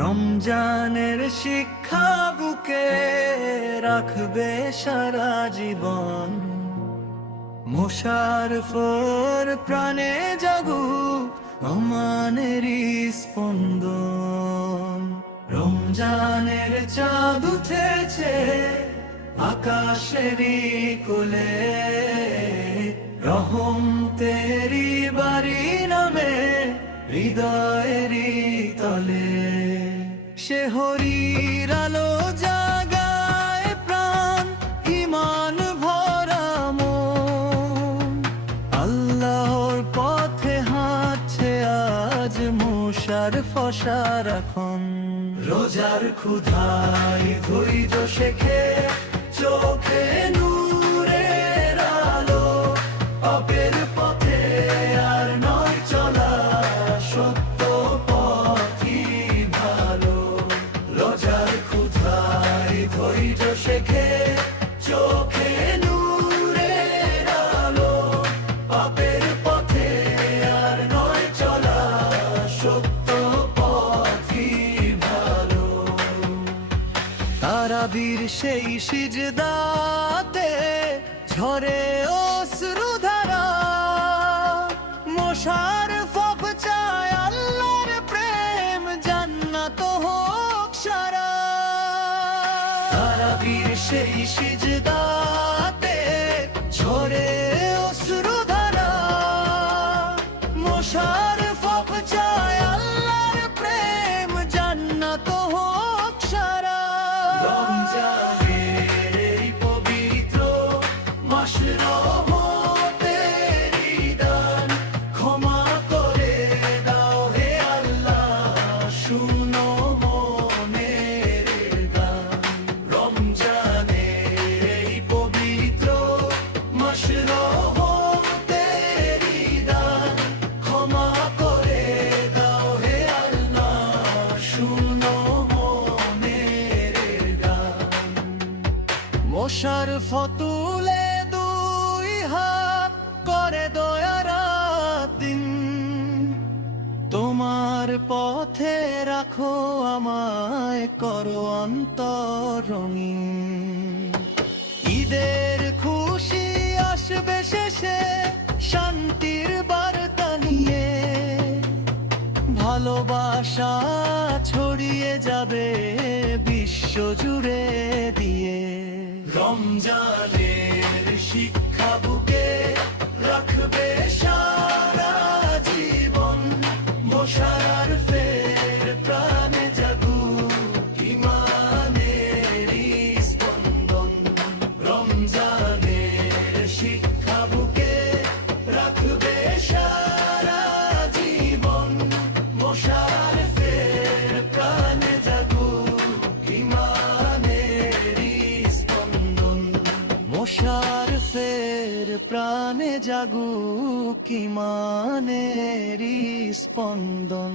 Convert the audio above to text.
রমজানের শিক্ষা বুকে রাখবে সারা জীবন। মোশাররফের প্রাণে জাগুক আমানেরই স্পন্দন। রমজানের চাঁদ উঠেছে আকাশেরই কোলে, রহম তেরি বাড়ি নামে হৃদয়েরই তলে। সে হরির আলো জাগায় প্রাণ, ঈমান ভরা মন। আল্লাহর পথে হাঁটছে আজ মোশাররফ সারাক্ষণ। রোজার ক্ষুধায় ধৈর্য শেখে চোখে নূরের আলো। পাপের পথে আর নয় চলা, সত্য পথই ভালো। রোজার ক্ষুধায় ধৈর্য শেখে চোখে নূরের আলো। পাপের পথে আর নয় চলা, সত্য পথই ভালো। তারাবীর সেই সিজদাতে ঝরে অশ্রুধারা। মোশাররফ চায় আল্লাহর প্রেম, জান্নাত হোক সারা। তারাবীর সেই সিজদাতে ঝরে অশ্রুধারা। মোশাররফ চায় আল্লাহর প্রেম, জান্নাত হোক সারা। রমজানের এই পবিত্র মাস রহমতেরই দান, ক্ষমা করে দাও হে আল্লাহ, শুনো মনের গান। রমজানের এই পবিত্র মাস রহমতেরই দান, ক্ষমা করে দাও হে আল্লাহ, শুনো মনের গান। মোশাররফ তুলে দুই হাত করে দয়ার দিন, তোমার পথে রাখো আমায়, করো অন্তর রঙিন। ঈদের খুশি আসবে শেষে শান্তির বার্তা নিয়ে, ভালোবাসা ছড়িয়ে যাবে বিশ্ব জুড়ে দিয়ে। রমজানের শিক্ষা বুকে রাখবে সারা জীবন। মোশাররফের প্রাণে জাগুক ঈমানেরই স্পন্দন। রমজানের শিক্ষা বুকে রাখবে সারা জীবন। মোশাররফের প্রাণে জাগুক ঈমানেরই স্পন্দন। মোশাররফের প্রাণে জাগুক ঈমানেরই স্পন্দন।